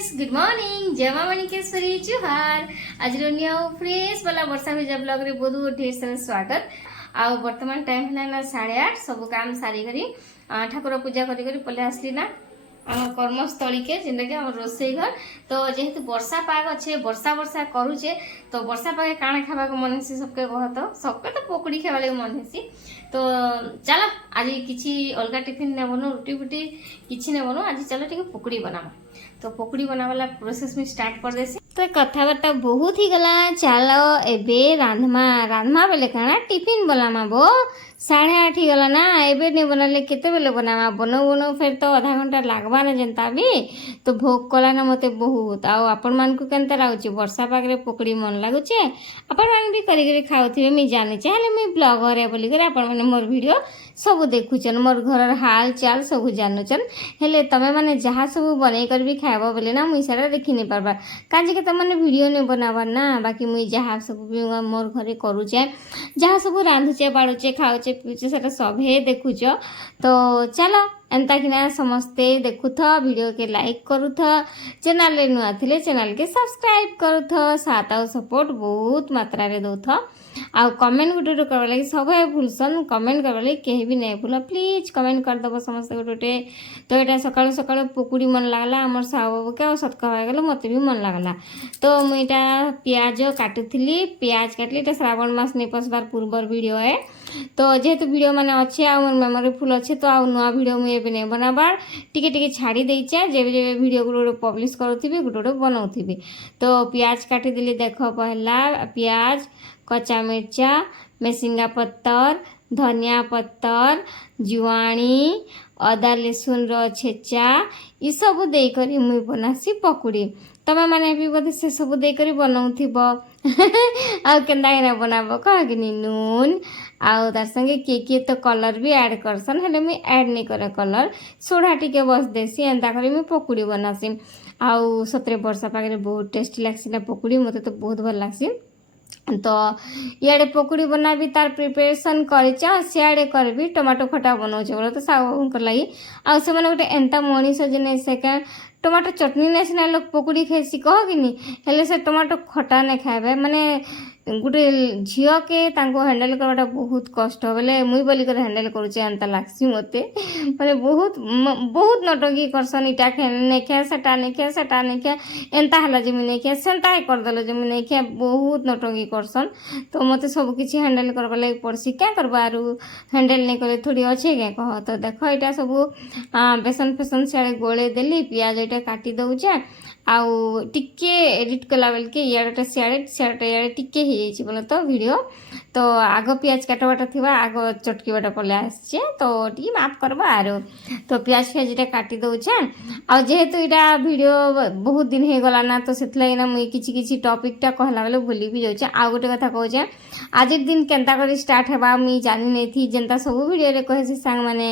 Friends good morning जय मां मणिकेश्वरी जुहार आज न्यू फ्रेश वाला वर्षा भेजा ब्लॉग रे बहुत ढेर सारा स्वागत। आ वर्तमान टाइम है ना 8:30 सब काम सारी करी ठाकुर पूजा करी करी पले आसली ना कर्मस्थली के जिनका कि हम रोसई घर तो जेहेतु वर्षा पाग अच्छे वर्षा वर्षा करुचे तो वर्षा पागे काଣା खावा को मन हेसी सबके कह तो सबके तो पकड़ी खावा लगे मन हेसी तो चलो आज किसी अलग टिफिन ने बनो रुटी फुटी किसी ने बनो आज चलो ठीक पकड़ी बनावा तो पकड़ी बनावाला प्रोसेस में स्टार्ट कर देसी तो कथबार्ता बहुत ही गला चलो एबे रांधमा रांधमा बेले काଣା टिफिन बनामा बो 8:30 गला ना एबे नहीं बनाले केते बेले बनावा बनो बनो फिर तो आधा घंटा लागबा ना जनता भी तो भोग कला ना मते बहुत आ आपण मान को केनता लाଗୁची वर्षा पागरे पकड़ी मन लागुचे आपण मान भी करी करी खाउथिबे मी जानि चाहे मी ब्लॉगर है बोली करे आपण माने मोर वीडियो सब देखुचन मोर घर हाल चाल सब जानुचन हेले तमे माने जहाँ सब बनै कर भी खाइबो बोले ना मुई सारा देखि नहीं पारबा काजे के तमने वीडियो नहीं बनावा ना बाकी मुई जहाँ सब भी मोर घरे करूचे जहाँ सब रांधुचे बाड़ुचे खाउचे पीछे सेटा सभे देखुच तो चलो एंता कि ना समस्ते देखुथ वीडियो के लाइक करुथ चैनल रे नुआ थिले चैनल के सब्सक्राइब करुथ साथ आ सपोर्ट बहुत मात्रा रे दउथ आ कमेंट गुटे करबा लगी सब भूलसन कमेंट करबा लगी केही भी नहीं भूल प्लीज कमेंट कर दबो समस्त गुटे तो एटा सकाळ सकाळ पकुड़ी मन लागला हमर साहब के सत कहवा गेल मते भी मन लागला तो मुईटा प्याज काटुथिली प्याज काटली एटा श्रावण मास नहीं पसबार पूर्वर वीडियो है तो जेहेतु वीडियो माने अच्छे आ मेमोरी फुल अच्छे तो आ नुआ वीडियो मुझे एबे नहीं बनाबार टिके टिके छाड़ी देइचे जेबे जेबे वीडियो गुटे पब्लिश करूथिबी गुटे बनाउथिबी तो प्याज काटी दिली देखो पहला प्याज कच्चा मिर्चा मेसिंगा पत्तर धनिया पत्तर जुआणी अदा लसुन रो छेचा ई सब दे करी मुई बनासी पकुड़ी तमे माने भी बोधे से सब दे करी बनाउथिबो आ केंदा केना बनाबो कहगिनी नून आउ तार संगे के तो कलर भी ऐड करसन हेले मुई ऐड नहीं करे कलर सोडा टिके बस देसी एंता करी मुई पकुड़ी बनासी आउ 17 वर्ष पागे बहुत टेस्टी लागसी ना पकुड़ी मते तो बहुत भल लागसी तो इे पकुड़ी बना भी तार प्रिपरेशन कर सियाड़े कर भी टमाटो खटा बनाऊे बोले तो साउंकर लगी आउ से गोटे एंता मनीष जे से टमाटो चटनी नहीं सीना लोग पकुड़ी खाइसी कह कि हेले से टमाटो खटा नहीं खाए माने गोटे झील के हैंडल करवाटा बहुत कष्ट बोले मुई बोली कर हैंडल करुचे एंता लागसी मते माने बहुत बहुत नटंकी करसन इटा नहीं खाए सेटा नहीं खाए सेटा नहीं खाए एंता हला जमी नहीं खाए सेंता ही करदेल जमी नहीं खाए बहुत नटंकी करसन तो मते सब किसी हैंडल करवा लगे पड़सी क्या करवा हैंडल नहीं करे थोड़ी अच्छे क्या कह तो देख यहाँ सब बेसन फेसन सियाड़े गोले देली पियाज यहाँ काटी दौचे आउ टिके एडिट कला बेल के इे सियाड़े सियाड़े इे टिके ही बोले तो वीडियो तो आग पियाज काटवाटा थिबा आग चटकीवाटा पले आसचे तो टी माफ करबा आरो तो पियाज फियाज काटी दौचे आ जेहेतु यहाँ वीडियो बहुत दिन हो गला ना तो से ना मुई किछि किछि टॉपिक टा कहला बेले भूली भी जाउचे आ गोटे कथा कहूचे आज दिन केंता करी स्टार्ट हेबा मुई जानि नहीं थी जेंता सब वीडियो रे कहे सांग माने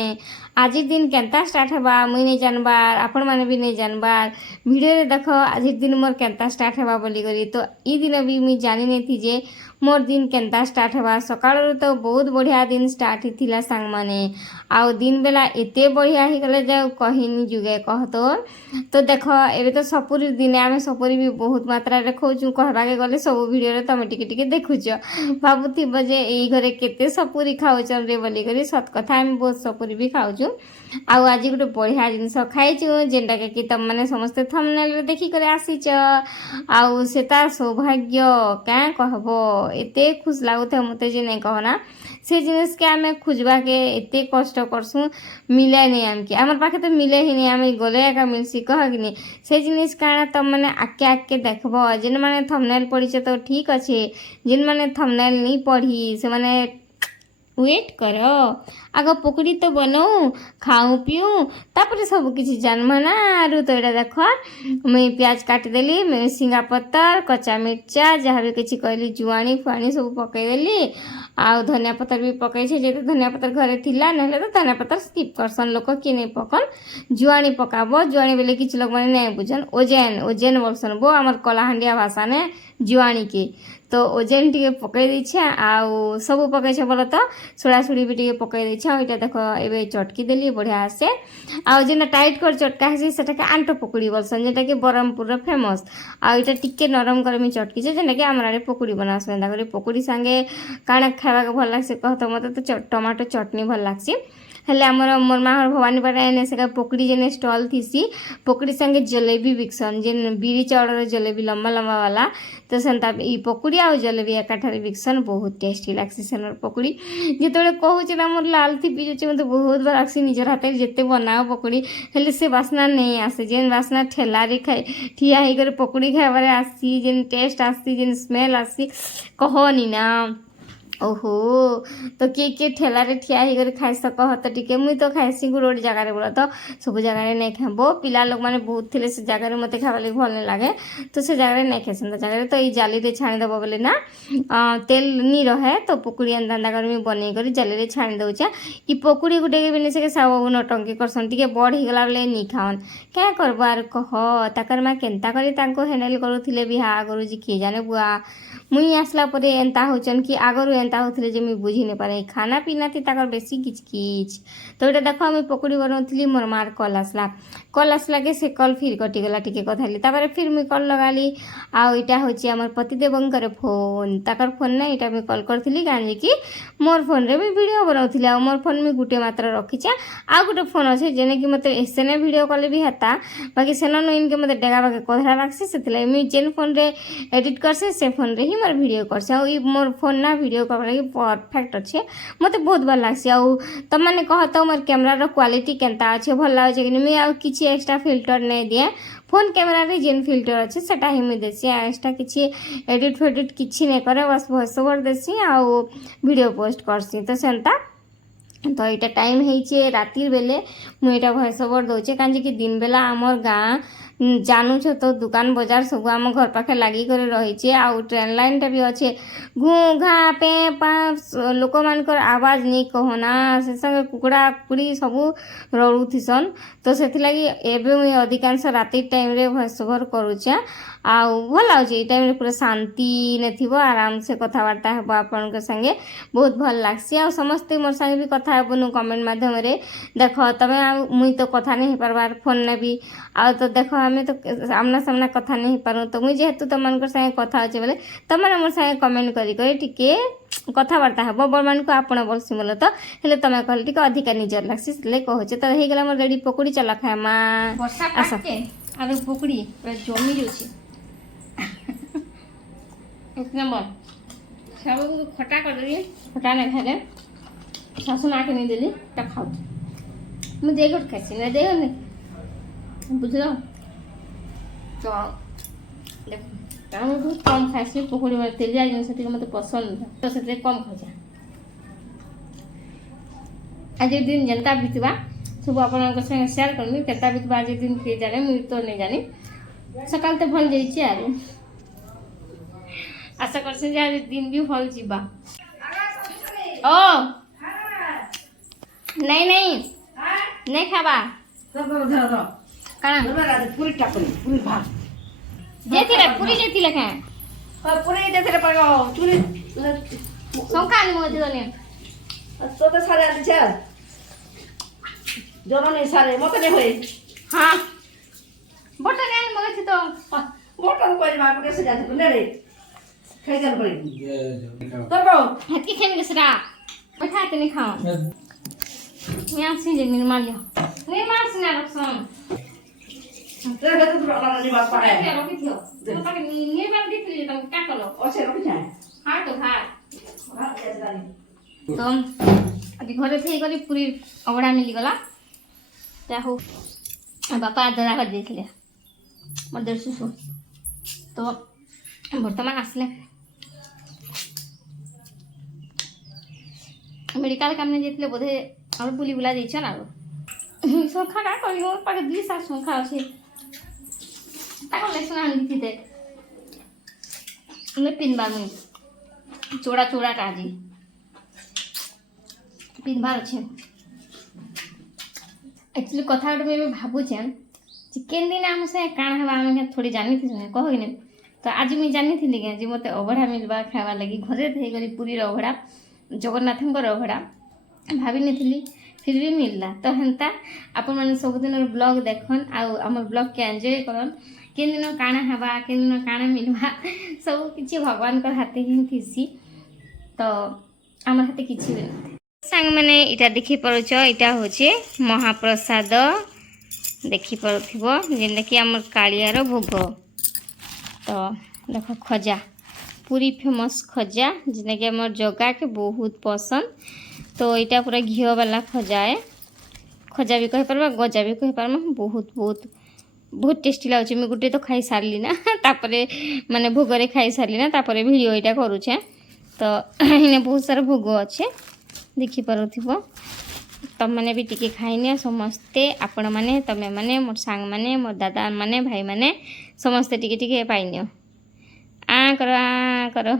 आज दिन केंता स्टार्ट हेबा मुई नहीं जानबार आपण माने भी नहीं जानबार वीडियो रे देखो आज दिन मोर केंता स्टार्ट हेबा बोली करी तो ई दिन भी मुई जानि नहीं थी जे मोर दिन केंता स्टार्ट हेबा सकाळ तो बहुत बढ़िया दिन स्टार्ट हिथिला सांग माने आउ दिन बेला एते बढ़िया ही गले जे कहिनी जुगे कहतो तो देखो एबे तो सपुरी दिन आमे सपुरी भी बहुत मात्रा रे खोजु कहबा के गले सब वीडियो रे तमे टिके टिके देखुछ भाबुथि बजे एई घरे केते सपुरी खाउछन रे बोली करी सत कथा हम बहुत सपुरी भी खाउछु आउ आज गोटे बढ़िया जिनस खाइछु जेनटा कि तम माने समस्त थंबनेल रे देखि करे आसीछ आउ सेता सौभाग्य क्या कहबो एते खुश लागुथे मते जे नहीं कहना से जिनिस के आमे खोजबा के एते कष्ट करसु मिले नहीं आमके आमर पाखे तो मिले ही नहीं आमे गले एका मिलसी कह कि से जिनिस काना तम माने आके आके देखबो जेन माने थंबनेल पढ़िছে तो ठीक अच्छे जिन माने थंबनेल नहीं पढ़ी से माने वेट करो आग पकुड़ी तो बनाऊ खाऊँ पीऊँ तापर सब किसी जानमा ना आरु तो यहाँ देख मुई प्याज काटिदेली मेसिंगा पत्तर कच्चा मिर्चा जहाँ भी किसी कहली जुआणी फुआणी सब पकईदेली आउ धनिया पत्तर भी पकई जे धनिया पत्तर घरे थिला नहले तो धनिया पत्तर स्किप करसन लोक कि नहीं पकन जुआणी पकाबो जुआणी बेले किसी लोग मैंने नहीं बुझन ओजेन ओजेन बोलसन बो आमर कलाहांडिया भाषा ने जुआणी के तो ओजेन टी पकई देछे आउ सब पकई बोल तो सोड़ा सोड़ी भी टी पकई देछे और देख ए चटकी देली बढ़िया से आउ जेना टाइट कर चटका है सेटा आंटो पकड़ी बोलसन जेटा कि ब्रह्मपुर फेमस आईटा टिके नरम कर मी चटकी जेना कि आम आड़े पकड़ी बनासन पकड़ी सांगे काଣା खावा भल लगे कह तो मत तो टमाटो चटनी भल लगे हेले आमर मोर माँ भवानीपाटा एने से पकड़ी जेने स्टल थीसी पकड़ी संगे जलेबी बिकसन जेन बीड़ी चाउर जलेबी लंबा लंबा वाला तो सेन्ता पकड़ी आ जलेबी एकाठारे बिकसन बहुत टेस्टी लगसी सेनर पकड़ी जिते कहूँ मोर लाल थी पी मत बहुत भल लगसी निजर हाथ जिते बनाओ पकड़ी हेले से बास्ना नहीं आसे जेन बास्ना ठेलारे खाए ठिया होकर पकड़ी खाइबार आसी जेन टेस्ट आसी जेन स्मेल आसी कहनी ना ओहो तो किए ठेलारे ठिया होकर खाइस कह तो टिके मुई तो खाइसी गोटे जगार बोला तो सब जगार नहीं खाब पिला लोक मैंने बहुत थे से जगार मत खावा लगे भल नहीं लगे तो से जगार नहीं खाइसन जगार तो ये जाली रे छाणीदेव बोले ना तेल नहीं रहे तो पकड़ी अंदा कर बन कर जाली रे छाणी दौचे कि पकड़ी गुटे भी से सब नटंकी करसन टे बड़ होगला बेले नहीं खाओन क्या करब आर कह ताकर माँ केन्ता कर हैंडल करुले बिहा आगु जी किए जाने बुआ मुई आसला परे एंता होचन कि आगरू एंता होते जे मुई बुझी नहीं पारे खाना पीना थी ताकर बेसी किच किच तो ये देख मुई पकड़ी बनाऊली मोर मार कल आसला के से कल फिर कटिगला टिके कथाली तापर फिर मुई कल लगाली आउ इटा होची आमर पतिदेवंकर फोन ताकर फोन ना इटा मुई कल करथली काहे कि मोर फोन रे मुई वीडियो बनाऊली आ मोर फोन मुई गुटे मात्र रखीचे आ गुटे फोन अच्छे जेने कि मते सेने वीडियो कले भी हेता बाकी सेन इनके मते डेगा बाके कधरा लागसी सेतले मुई जेन फोन रे एडिट करसे से फोन रे ही मोर वीडियो करसे आ मोर फोन ना वीडियो करबा लगी परफेक्ट अच्छे मते बहुत भल लागसी आ तुम मैंने कहतो मोर कैमरा क्वालिटी केनता अच्छे भल लागे कि मुई आ किछि एक्स्ट्रा फिल्टर नहीं दिए फोन कैमेरा रे जेन फिल्टर अच्छे सेटा ही मुई देसी एक्स्ट्रा किछि एडिट फेडिट किछि नहीं करे बस वॉइस ओवर देसी आ वीडियो पोस्ट करसी तो सेंता तो यहाँ टाइम है रातिर बेले मुझे भॉइस ओवर दौचे कहीं कि दिन बेला आमर गाँ जानूछ तो दुकान बजार सब आम घर पाखे लगी कर रही आउ ट्रेन लाइन टा भी अच्छे घू घा पे पा लोक मानकर आवाज नहीं कहना से संगे कुकड़ा कुकड़ी सब रड़ुथीसन तो से लगी एवं मुझे अधिकांश राति टाइम रे भॉइस ओवर करुचे आउ भल लगे टाइम पूरा शांति ने आराम से कथबार्ता हे आपण संगे बहुत भल लगसी आ समस्ते मोर संगे भी कथा हेबनु कमेंट माध्यम रे देख तमे मुई तो कथा नहीं पारबार फोन ने भी आ तो देख हमें तो सामना सामना कथा नहीं पारू तो मुई जेहेतु तुम संगे कथा अच्छे बोले तुमने मोर संगे कमेंट करी टिके कथबार्ता हे बर्मान को आपण बोलसी बोल तो हेले तुम कहले टिके अधिका निजर लागसी से कहूचे तो हो गला मोर रेडी पकड़ी चला खाए माँ अरे पकड़ी पूरा जमी जाऊँगी एक नंबर सब खटा कर देली खटा नहीं खाले शाशु ना के नहीं देली तो खाऊ मुझे देख खासी ना देख नहीं बुझल तो देखो मुझे बहुत कम खासी पकड़ी मैं तेलिया जिन मत पसंद तो से कम खाजा आज दिन जनता बीतवा सब आप सेयार करमी केता बीतवा आज दिन किए जाने मुझे तो नहीं जानी सकाल तो भल जाइए यार आशा कर दिन भी भल जीवा ओ नहीं नहीं नहीं खाबा काना पूरी टाकली पूरी भात जेतिले पूरी जेतिले खा पूरी जेतिले पड़ो चुनी संकान मोदी ने तो सारे आते छे जोनो नहीं सारे मत नहीं होए हां बटन आन मगे छी तो बटन कोई मार के से जाते ने रे खाई जान पड़ी तो को हटके खेन के सरा बैठा के नहीं खाओ यहाँ से निर्माल निर्माल से ना रखसन तेरे तो प्रॉब्लम नहीं बात पाए क्या रोकी थियो तो पाके निर्माल देख लीजिए तुम क्या करो अच्छे रोकी जाए हां तो हां हां कैसे जानी तो अभी घरे थे गली पूरी अवड़ा मिली गला त्या हो बापा दरा कर देथिले मदर सुसु तो बर्तमान आसले मेडिकल काम नहीं जाते बोधे और बुली बुला जाइछन आरो संखा का करी मोर पाके दुई सास संखा अछि ताको लेसन आन दिते मैं पिनबा मुई चोड़ा चोड़ा काजी पिनबार अछि एक्चुअली कथा में भाबुछन चिकन दिन आम से काण हवा हम थोड़ी जानी थी कह कि तो आज मुझे जानी थी कि मत अभड़ा मिलवा खावा लगी घरे थी पुरी अभड़ा जगन्नाथ अभड़ा भाभी नी फिर भी मिलला तो हेन्ता आपण मैंने सबुदिन ब्लॉग देखन आम ब्लॉग के एंजॉय करन के दिन काଣା हवा के दिन काଣା मिलवा सब किसी भगवान को हाथे ही थीसी तो आम हाथे किसी भी नहीं सांग मैंने इटा देखी पारुच इटा होचे महाप्रसाद देखी पारुथिबो जेंटा कि आम कालियार भोग तो देख खजा पूरी फेमस खजा जेना कि आम जगह के बहुत पसंद तो यहाँ पूरा घी वाला खजा है खजा भी कह पार्बा गजा भी कह पार्बा बहुत बहुत बहुत टेस्टी लगुच मुझे गोटे तो खाई सारी ना तापरे माने भोगरे खाई सारी ना तापरे वीडियो यहाँ करुचे तो इन्हें बहुत सारा भोग अच्छे देखी पारुथिबो तुम मैंने भी टिके खाई समस्ते आपण मैंने तमें मैंने मोर सांग मैंने मोर दादा मैंने भाई मैंने समस्ते टिके टिके पाइन आ करो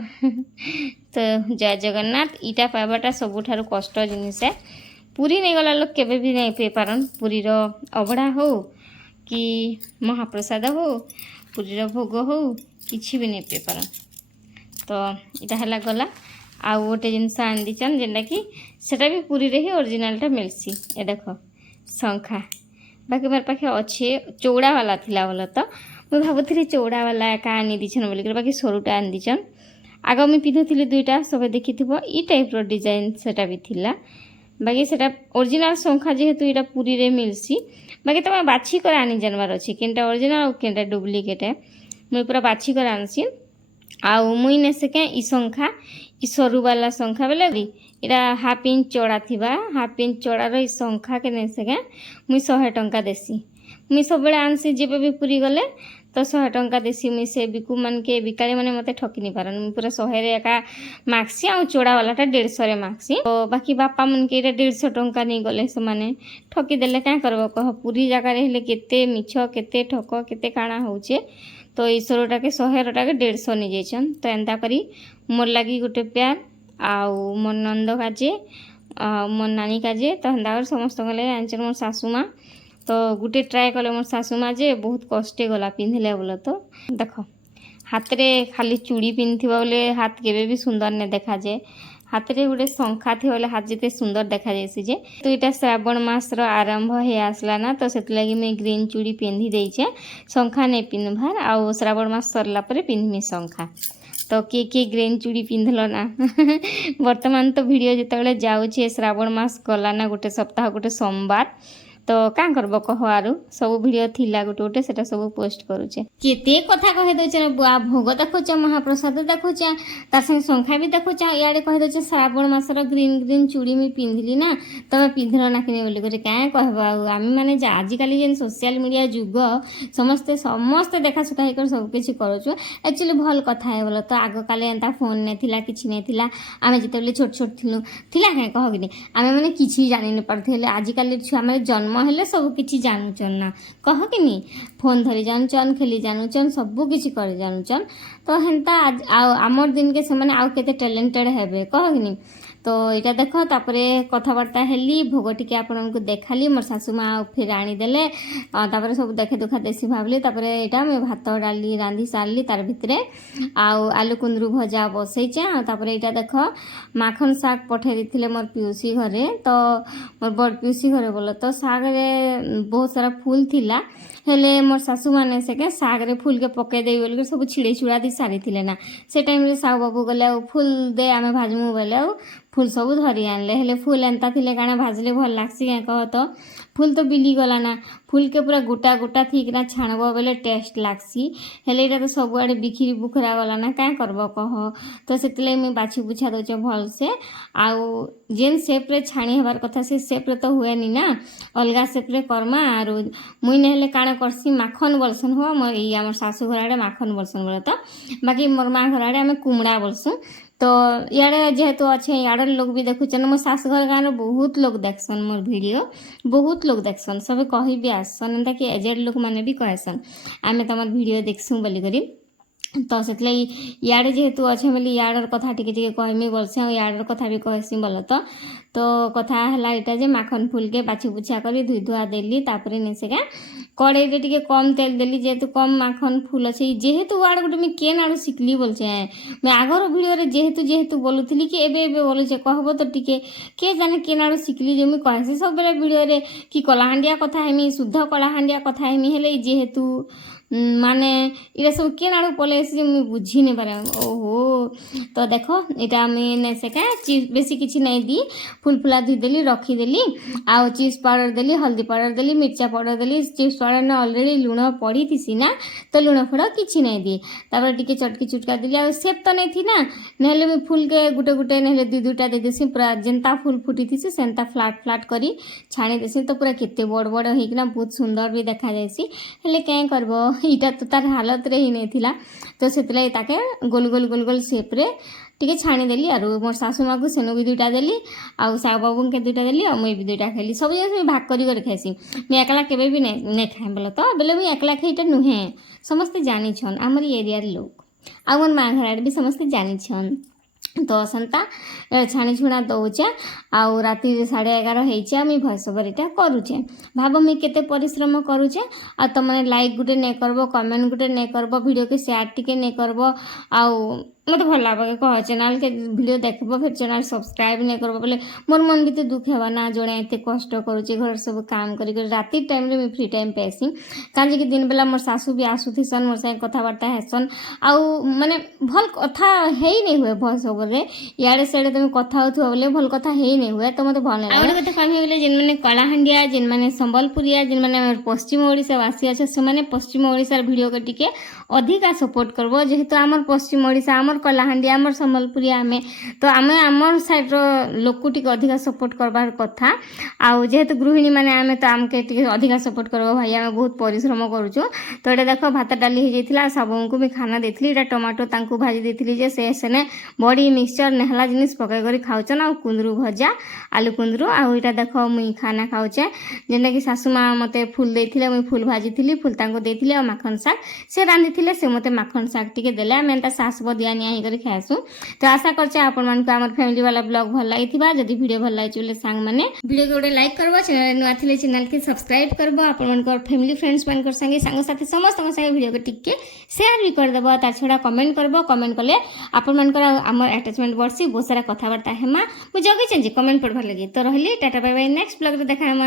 तो जय जगन्नाथ इटा पाइबाटा सबुठारु कष्ट जिनिस है पूरी नहीं गला लोग केबे भी नहीं पी पारन पूरी रो अभड़ा हो कि महाप्रसाद हो पूरी रो भोग हो किसी भी नहीं पी पारन तो इटा हला गला आउ गोटे जिनस आंदीचन जेनटा कि सेटा भी पूरी रे ही ओरिजिनालटा मिलसी ए देखो शंखा बाकी मोर पाखे अच्छे चौड़ा वाला थिला बोला तो मुझे भावुली चौड़ा वाला एका आनी दीछन बोलिक बाकी सरुटा आनी दीछन आग मुझे पिंधुली दुईटा सब देखी ई टाइप रो डिजाइन सेटा भी थिला बाकी सेटा ओरिजिनल शंखा जेहेतु यहाँ पूरी रे मिलसी बाकी तुम बाछी कर आनी जानवर अच्छे केनटा ओरिजिनल और केनटा डुप्लिकेट है मुझे पूरा बाछी कर आनसी आउ मुई ने सके ई शंखा ई सरू वाला शंखा बेले यहाँ हाफ इंच चौड़ा थिबा हाफ इंच चौड़ार ई शंखा के नहीं सके मुई 100 टंका देसी मुई सब बेले आनसी जेबे भी पूरी गले तो 100 टंका देसी मुई से बिकु मन के बिकाली मैंने मत ठकी नहीं पारन मुई पूरा 100 रे एका मागसी आ चौड़ा वालाटा 150 रे मागसी तो बाकी बापा मन के 150 टंका नहीं गले से माने ठकी देले क्या करबो कह पूरी जगह रे हेले केते मिछ केते ठक केते काଣା होचे तो ईश्वरटा के 100 टा के 150 नहीं जाइछन तो एंता करी मोर लगी गोटे प्यार आउ मोर नंद काजे मोर नानी काजे तो हेन्ता कर समस्त गले आंचर मोर सासू माँ तो गोटे ट्राए कले मोर सासू माँ जे बहुत कष्टे गला पिंधिले बोल तो देख हाथ रे खाली चूड़ी पिंधि बोले हाथ केबे भी सुंदर ने देखा जाए हाथ रे गोटे शंखा थी बोले हाथ जिते सुंदर देखा जाए जे तो यहाँ श्रावण मास आरंभ हो आसला ना तो से लगी मुझे ग्रीन चूड़ी पिंधि देचे शंखा नहीं पिंधबार आउ श्रावण मास सरला परे पिंधमी शंखा तो किए ग्रीन चूड़ी पिंधल ना वर्तमान तो वीडियो जिते जाऊे श्रावण मास गला ना गोटे सप्ताह गोटे सोमवार तो क्या करब कह आरु सब भिडियो थिला गोटे गोटे सेटा सब पोस्ट करूचे केते कथा कहि दउचे बुआ भोग देखुच महाप्रसाद देखुच तार संगे शंखा भी देखुच इे कहि दउचे श्रावण मासर ग्रीन ग्रीन चूड़ी मुई पिंधिली ना तमे पिंधल ना कि बोली करे क्या कहबा आम मैंने आजिकल जेन सोशल मीडिया जुग समस्ते समस्ते देखा सुखा होकर सब किसी करूँ एक्चुअली भल कथा है बोल तो आग काले एंता फोन नहीं थिला किछि नहीं थिला आमे जिते छोट छोट थिलु थिला क्या कह कि आमे माने किछि जानि न पारथे आजिकल छुआ माने जन्म हेले सब किछि जानुचन ना कह कि नहीं फोन धरी जानुचन खेली जानुचन सब किछि कर जानुचन तो हेन्ता आमर दिन के से आउ केते टैलेंटेड हेबे कह कि नहीं तो यहाँ देख तापरे कथबार्ता हेली भोग टिके आपन को देखाली मोर सासू माँ फिर आनीदेले तापरे सब देखे दुखा देसी भावली तापरे यहाँ मुझे भात डाली रांधि सारली तार भितरे आलू कुंदरू भजा बसईचे तापरे यहाँ देख माखन शाग पठे दी मोर पिउसी घरे तो मोर बड़ पिउसी घरे बोल तो शाग रे बहुत सारा फूल थिला हेले मोर सासू माने से के साग रे फूल के पके दे बोल सब छिड़े छुड़ा दी सारी थिले ना से टाइम रे साहू बाबू गले फूल दे आमे भाजमु बोले फूल सब धरी आनले हेले फूल एंता थिले काना भाजले भल लागसी क्या कह तो फूल तो बिली गला ना फूल के पूरा गोटा गोटा थी ना छाणब बोले टेस्ट लागसी हेले इटा तो सब आड़े बिखिरी बुखरा गला ना क्या करब कह तो से मुझे बाछी बुछा दौचे भल से आउ जेन सेप रे छाणी हबार कथा से सेप रे तो हुए नी ना अलगा सेप रे करमा आर मुई नहेले काଣା करसी माखन बोलसन हो मोर ई हमर सासू घर आड़े माखन बोलसन बोले तो बाकी मोर माँ घर आड़े आमे कुमड़ा बोलसुँ तो इे जेहेतु अच्छे इार लोग भी देखुचन मो शाशुघर गाँव बहुत लोग देखसन मोर वीडियो बहुत लोग देखसन सब कही भी आसन एंता कि एजेड लोग माने भी कहसन आमे तमर वीडियो देखसुँ बोली करी तो से इे जेहेतु अच्छे बोली इाड़र कथा टी कहमी बोलसे इाड़र कथा भी कहसी बोल तो कथा है यहाँ जे माखन फूल के बाछी बुछा कर धुई धुआ देली तापर नेसेका कड़े टे कम तेल देली जेहेतु कम माखन फूल अच्छे जेहेतु वाड़ गोटे मुझे केन आड़ शिखली बोलचे मैं आगर भिडियो जेहेतु जेहेतु बोलूली कि एबे बोलुचे कहब तो टिके किए जाने केन आड़ शिखली जो मुझे कहसी सब बेले भिडियो कि कलाहांडिया कथा हेमी शुद्ध कलाहांडिया कथा हेमी हेले जेहेतु माने इरा सब केन आड़ पलि मुझे बुझी नहीं पारे ओहो तो देख यहाँ मुझे सेका चिप्स बेसी किसी नहीं दी फुल फुला धुईदेली रखीदेली आउ चिप्स पाउडर देली हल्दी पाउडर देली मिर्चा पाउडर देली चिप्स पाउडर ने अलरेडी लुण पड़ी थी ना तो लुण फुड़ किसी नहीं दी तापर टिके चटकी चुटका देली आ सेप तो नहीं थी ना नहले मुझे फुल के गुटे गुटे नहले दुई दुईटा देदेसी पूरा जेनता फुल फुटी थी सेनता फ्लाट फ्लाट करी छाणी देसी तो पूरा केते बड़ बड़ होना बहुत सुंदर भी देखा जासी हेले क्या करबो इटा तो तार हालत रे ही नहीं थिला तो से ताके गोल गोल गोल गोल सेप्रे टिके छाणीदेली आर मोर सासू माँ को सेनु भी दुईटा देली आउ साग बाबू के दुईटा देली और मुई भी दुईटा खाइली सब जिन भाग कर खाइसी मुझे एकला केवे भी नहीं खाए बोले तो बोले मुझे एकला खाईटा नुहे समस्ते जानी छन आमर एरिया लोग आ मोर माँ घर आड़े भी समस्ते जानी छन तो सेन्ता छाणी छुणा दौचे आउ राति 11:30 होई भॉइस ओवर इटा करूचे भाव मुई केते परिश्रम करूचे आ तमने लाइक गुटे नहीं करबो कमेंट गुटे नहीं करबो वीडियो के शेयर टिके नहीं करबो आउ मत भल लगे कह चैनल के वीडियो देखबो फिर चैनल सब्सक्राइब नहीं करबो बोले मोर मन भी तो दुख हेबा ना जणे एते कष्ट करूचे घर सब काम करी राति टाइम रे फ्री टाइम पेसी काजे कि दिन बेला मोर सासू भी आसुथिसन मोर संगे कथबार्ता हेसन आउ माने भल कथा हेई नहीं हुए भॉइस ओवर रे याडे सेडे तुम कथा होथु बोले भल कथा हेई नहीं हुए तो मते भल लागे आ कथा कहमी बोले जिन माने कलाहांडिया जिन माने संबलपुरिया जिन माने पश्चिम ओडिसा वासी अछि से माने पश्चिम ओडिसा वीडियो के टिके अधिका सपोर्ट करबो जेहेतु हमर पश्चिम ओडिसा हमर कलाहांडिया आमर संबलपुरिया आमे तो आमे आमर साइड रो लोक टिके अधिका सपोर्ट करबार कथा आउ जेहेतु गृहिणी माने आमे तो आमके टिके अधिका सपोर्ट करबो भाई आमे बहुत परिश्रम करूछु तो एटा देखो भात डाली हो जाइथिला सबन को भी खाना देथिली एटा टमाटो तांको भाजी देथिली जे सेने बड़ी मिक्सचर नेहला जिनिस पकाई करी खाउछन आ कुंदरू भजा आलू कुंदरू आउ एटा देखो मुई खाना खाउछे जेना कि सासू माँ मते फूल देथिले मुई फूल भाजी थिली फूल तांको देथिले आ माखन साग से रांधिथिले से मते माखन साग टिके देले आमे एटा सास बदिया निया ही करी खाएसु तो आशा करछे आपण मान को हमर फैमिली वाला ब्लॉग भल लागिथिबा जदि वीडियो भल लागिछ बोले सांग माने वीडियो को गोटे लाइक करबो चैनल नुआ थिले चैनल के सब्सक्राइब करबो आपण मान को फैमिली फ्रेंड्स मान कर संगे सांग साथी समस्त संगे वीडियो को टिके शेयर भी कर देबो ता छोड़ा कमेंट करबो कमेंट करले आपण मान को हमर अटैचमेंट वर्सी बहुत सारा कथा बार्ता हेमा मु जगी चेंज कमेंट पढ़वा लगी तो रहली tata bye bye next blog रे देखा हम।